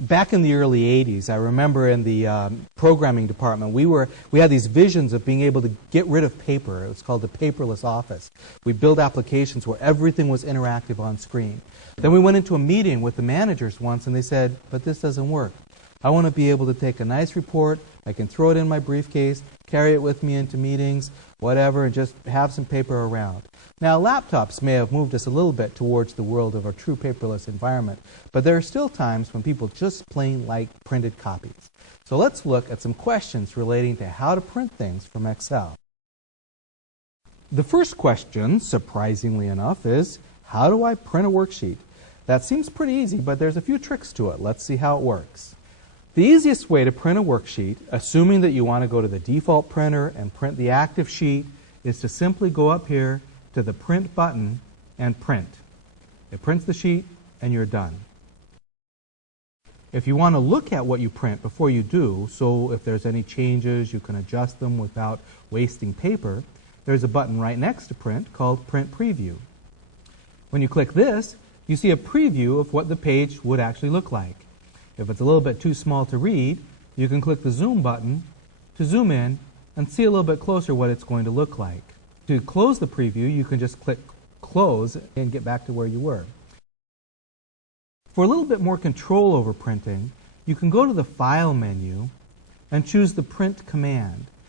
Back in the early 80s, I remember in the programming department, we had these visions of being able to get rid of paper. It was called the paperless office. We built applications where everything was interactive on screen. Then we went into a meeting with the managers once, and they said, but this doesn't work. I want to be able to take a nice report, I can throw it in my briefcase, carry it with me into meetings, whatever, and just have some paper around. Now, laptops may have moved us a little bit towards the world of a true paperless environment, but there are still times when people just plain like printed copies. So let's look at some questions relating to how to print things from Excel. The first question, surprisingly enough, is how do I print a worksheet? That seems pretty easy, but there's a few tricks to it. Let's see how it works. The easiest way to print a worksheet, assuming that you want to go to the default printer and print the active sheet, is to simply go up here to the print button and print. It prints the sheet and you're done. If you want to look at what you print before you do, so if there's any changes you can adjust them without wasting paper, there's a button right next to print called Print Preview. When you click this, you see a preview of what the page would actually look like. If it's a little bit too small to read, you can click the zoom button to zoom in and see a little bit closer what it's going to look like. To close the preview, you can just click close and get back to where you were. For a little bit more control over printing, you can go to the File menu and choose the Print command.